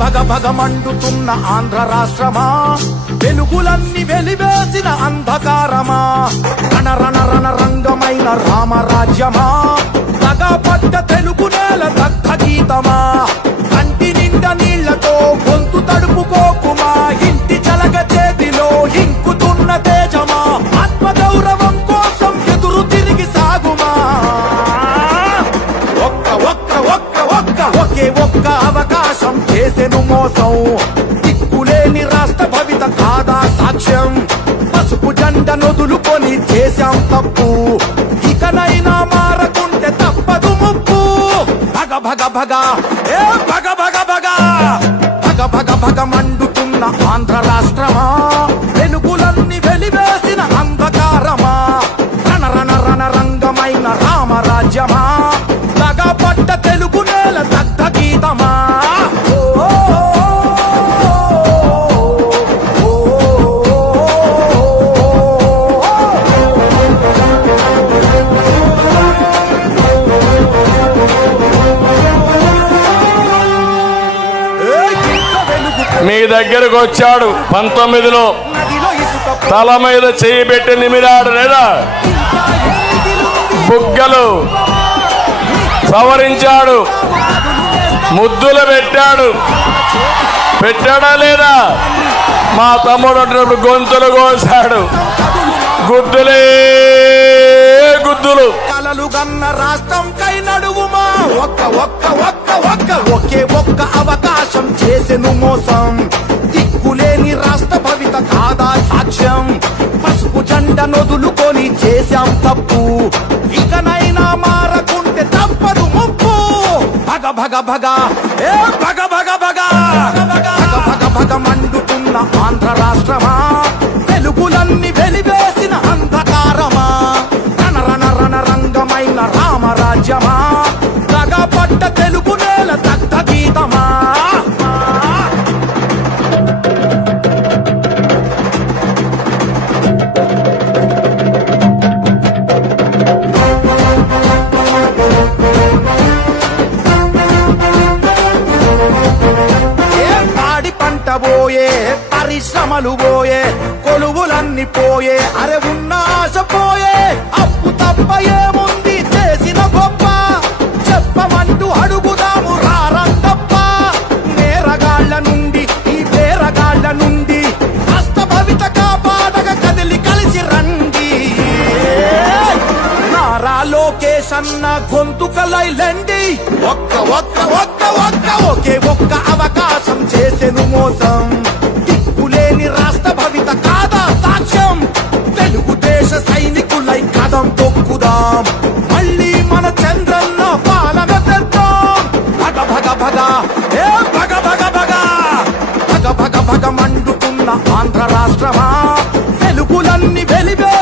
భగ భగ మండుతున్న ఆంధ్ర రాష్ట్రమా, వెలుగులన్నీ వెలివేసిన అంధకారమా, రణ రణ రణ రంగమైన రామరాజ్యమా, తగపడ్డ తెలుగు నేల దగ్ధ గీతమా, కంటి నిండా నీళ్లతో గొంతు తడుపుకోకుమా, ఇంటి చలగ చేతిలో ఇంకుతున్న తేజమా, ఆత్మగౌరవం కోసం ఎదురు తిరిగి సాగుమా, ఒకే ఒక్క అవకాశం చేసెను మోసం, దిక్కులేని రాష్ట్ర భవిత కాదా సాక్ష్యం, పసుపు జెండ నొదులుకొని చేశాం తప్పు, ఇకనైనా మారకుంటే తప్పదు ముప్పు, భగ భగ భగ ఏ భగ భగ భగ భగ భగ భగ మండుతున్న ఆంధ్ర రాష్ట్రమా, వెలుగులన్నీ వెలివేసిన అంధకారమా, రణ రణ రణ రంగమైన రామరాజ్యమా, తగపడ్డ తెలుగు నేల దగ్ధ గీతమా. మీ దగ్గరకు వచ్చాడు 19లో తల మీద చెయ్యి పెట్టి నిమిరాడు లేదా, బుగ్గలు సవరించాడు, ముద్దులు పెట్టాడా లేదా, మా తమ్ముడు అంటున్నప్పుడు గొంతులు కోసాడు, గుద్దులే గుద్దులు. కలలు గన్న రాష్ట్రం కై నడువుమా, ఒకే ఒక్క అవకాశం చేసెను మోసం, దిక్కులేని రాష్ట్ర భవిత కాదా సాక్ష్యం, పసుపు జెండ నొదులుకొని చేశాం తప్పు, ఇకనైనా మారకుంటే తప్పదు ముప్పు, భగ భగ భగ ఏ భగ భగ భగ భగ భగ భగ మండుతున్న ఆంధ్ర రాష్ట్రమా, వెలుగులన్నీ వెలివేసిన అంధకారమా, రణ రణ రణ రంగమైన రామరాజ్యమా, తగపడ్డ తెలుగు నేల దగ్ధ గీతమా. పోయే పరిశ్రమలు పోయే, కొలువులన్నీ పోయే, అరే ఉన్న ఆశ పోయే, అప్పు తప్ప ఏముంది చేసిన గొప్ప, చెప్పమంటూ అడుగుదాము రారంతప్ప, నేరగాళ్ల నుండి ఈ పేరగాళ్ల నుండి హస్త భవిత కాపాడగ కదిలి కలిసి రండి, నారా లోకేష్ అన్న గొంతుకలైలండి, ఒకే ఒక్క అవకాశం చేసెను మోసం, దిక్కులేని రాష్ట్ర భవిత కాదా సాక్ష్యం, తెలుగుదేశ సైనికులై కదం తొక్కుదాం, మళ్ళీ మన చంద్రన్న పాలన తెద్దాం, భగ భగ భగ ఏ భగ భగ భగ భగ భగ భగ మండుతున్న ఆంధ్ర రాష్ట్రమా, వెలుగులన్నీ వెలివే